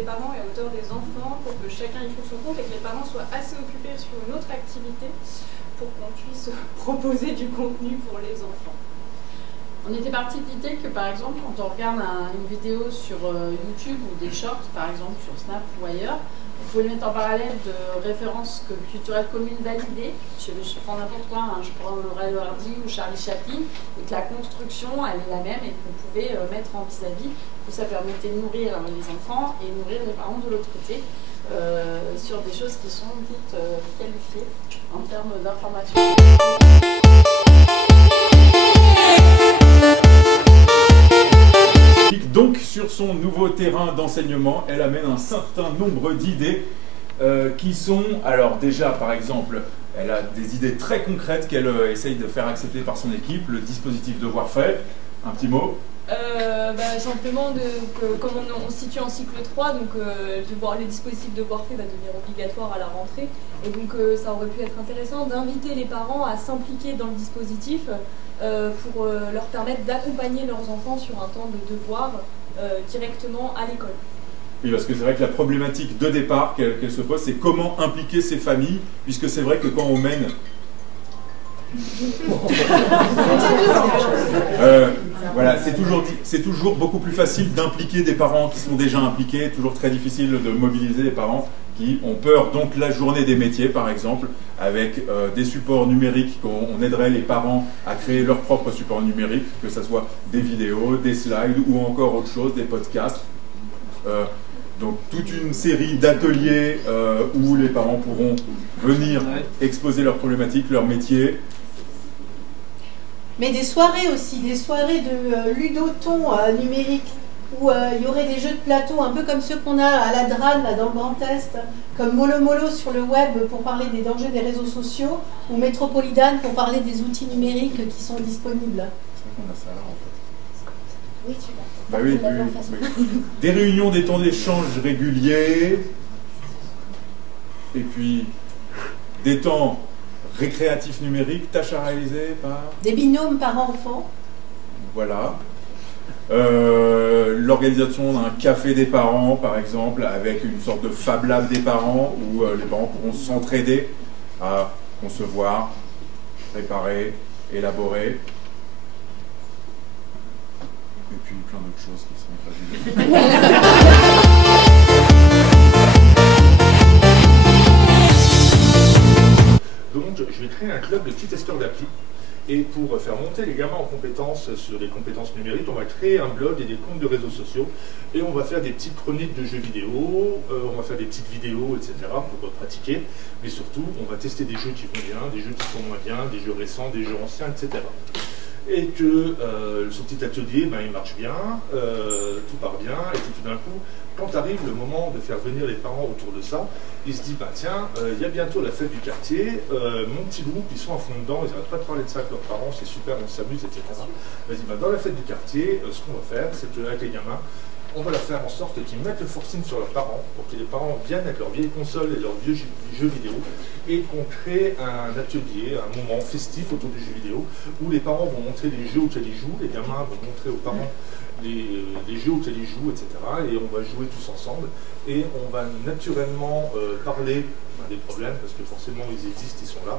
des parents et à hauteur des enfants pour que chacun y trouve son compte et que les parents soient assez occupés sur une autre activité pour qu'on puisse proposer du contenu pour les enfants. On était parti de l'idée que, par exemple, quand on regarde une vidéo sur YouTube ou des shorts, par exemple sur Snap ou ailleurs, vous pouvez le mettre en parallèle de références culturelles communes validées. Je prends n'importe quoi, hein, je prends Laurel Hardy ou Charlie Chaplin, et que la construction, elle est la même et qu'on pouvait mettre en vis-à-vis, que ça permettait de nourrir les enfants et nourrir les parents de l'autre côté, sur des choses qui sont dites qualifiées en termes d'information. Donc sur son nouveau terrain d'enseignement, elle amène un certain nombre d'idées qui sont, alors déjà par exemple, elle a des idées très concrètes qu'elle essaye de faire accepter par son équipe, le dispositif devoir fait, un petit mot. Simplement, comme on se situe en cycle 3, donc les dispositifs devoir fait va devenir obligatoire à la rentrée, et donc ça aurait pu être intéressant d'inviter les parents à s'impliquer dans le dispositif pour leur permettre d'accompagner leurs enfants sur un temps de devoir directement à l'école. Oui, parce que c'est vrai que la problématique de départ qu'elle se pose, c'est comment impliquer ces familles, puisque c'est vrai que quand on mène... voilà, c'est toujours beaucoup plus facile d'impliquer des parents qui sont déjà impliqués, toujours très difficile de mobiliser les parents qui ont peur. Donc la journée des métiers, par exemple, avec des supports numériques, on aiderait les parents à créer leurs propres supports numériques, que ce soit des vidéos, des slides ou encore autre chose, des podcasts. Donc toute une série d'ateliers où les parents pourront venir exposer leurs problématiques, leurs métiers. Mais des soirées aussi, des soirées de ludoton numérique, où il y aurait des jeux de plateau, un peu comme ceux qu'on a à la DRAN, là, dans le Grand Est, comme Molo Molo sur le web pour parler des dangers des réseaux sociaux, ou Métropolitane pour parler des outils numériques qui sont disponibles. C'est vrai qu'on a ça là, en fait. Oui, tu l'as. Bah oui. Des réunions, des temps d'échange réguliers, et puis des temps récréatifs numériques, tâches à réaliser par... Des binômes parents-enfants. Voilà. L'organisation d'un café des parents, par exemple, avec une sorte de Fab Lab des parents, où les parents pourront s'entraider à concevoir, préparer, élaborer. Et puis plein d'autres choses qui seront fabuleuses. Donc je vais créer un club de petits testeurs d'appli. Et pour faire monter les gamins en compétences sur les compétences numériques, on va créer un blog et des comptes de réseaux sociaux. Et on va faire des petites chroniques de jeux vidéo, on va faire des petites vidéos, etc. pour pratiquer. Mais surtout, on va tester des jeux qui vont bien, des jeux qui sont moins bien, des jeux récents, des jeux anciens, etc. Et que ce petit atelier, il marche bien, tout part bien, et que tout d'un coup, quand arrive le moment de faire venir les parents autour de ça, ils se disent, tiens, il y a bientôt la fête du quartier, mon petit groupe, ils sont à fond dedans, ils n'arrêtent pas de parler de ça avec leurs parents, c'est super, on s'amuse, etc. Vas-y, dans la fête du quartier, ce qu'on va faire, c'est qu'avec les gamins, on va leur faire en sorte qu'ils mettent le forcing sur leurs parents, pour que les parents viennent avec leurs vieilles consoles et leurs vieux jeux vidéo, et qu'on crée un atelier, un moment festif autour du jeu vidéo, où les parents vont montrer les jeux auxquels ils jouent, les gamins vont montrer aux parents les jeux auxquels ils jouent, etc. Et on va jouer tous ensemble, et on va naturellement parler des problèmes, parce que forcément ils existent, ils sont là.